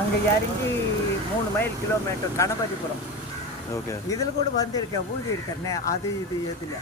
அங்கே இறங்கி மூணு மைல் கிலோமீட்டர் கணபதிபுரம். ஓகே இதில் கூட வந்திருக்கேன் ஊழி இருக்கேன்னே அது இது எதில்?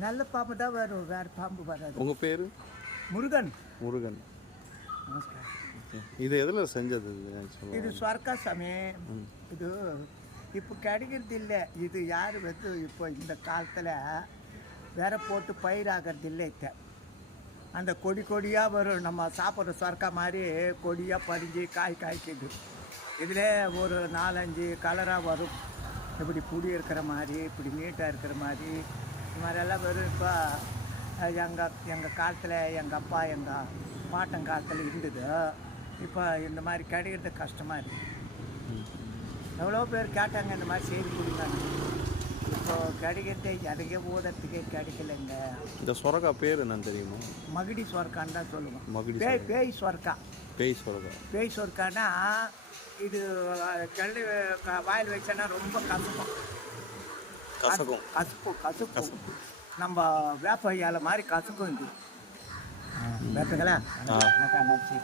நல்ல பாம்பு தான் வரும் வேறு பாம்பு வராது. உங்கள் பேர்? முருகன். முருகன். நமஸ்காரம். இது எதில் செஞ்சது இது ஸ்வர்க்கா சாமி இது இப்போ கிடைக்கிறது இல்லை. இது யார் வந்து இப்போ இந்த காலத்தில் வேற போட்டு பயிராகிறது இல்லை இத்த அந்த கொடி கொடியாக வரும். நம்ம சாப்பிட்ற சொர்க்கா மாதிரி கொடியாக பறிஞ்சு காய் காய்க்குது. இதில் ஒரு நாலஞ்சு கலராக வரும். இப்படி புடி இருக்கிற மாதிரி இப்படி நீட்டாக இருக்கிற மாதிரி இந்த மாதிரியெல்லாம் வரும் இப்போ எங்கள் எங்கள் காலத்தில் எங்கள் அப்பா எங்கள் பாட்டன் காலத்தில் இருந்தது. இப்போ இந்த மாதிரி கிடைக்கிறது கஷ்டமாக இருக்குது எவ்வளோ பேர் கேட்டாங்க இந்த மாதிரி செய்தி கொடுங்கன்னு. இப்போ கிடைக்கிறது எனக்கே ஊதத்துக்கே கிடைக்கலைங்க. இந்த சொரக்கா பேர் என்னன்னு தெரியுமா? மகிடி சொர்க்கான்னு தான் சொல்லுவோம். மகுடி பேய் பேய் சொர்க்கா. பேய் சொரக்கா. பேய் சொர்க்கானா இது கல்லு க- வாயில் வச்சோன்னா ரொம்ப கசக்கும். கசக்கும் கசுப்பு கசக்கும் நம்ம வேப்ப இலை மாதிரி கசக்கும் இது வேப்பங்களா நச்சு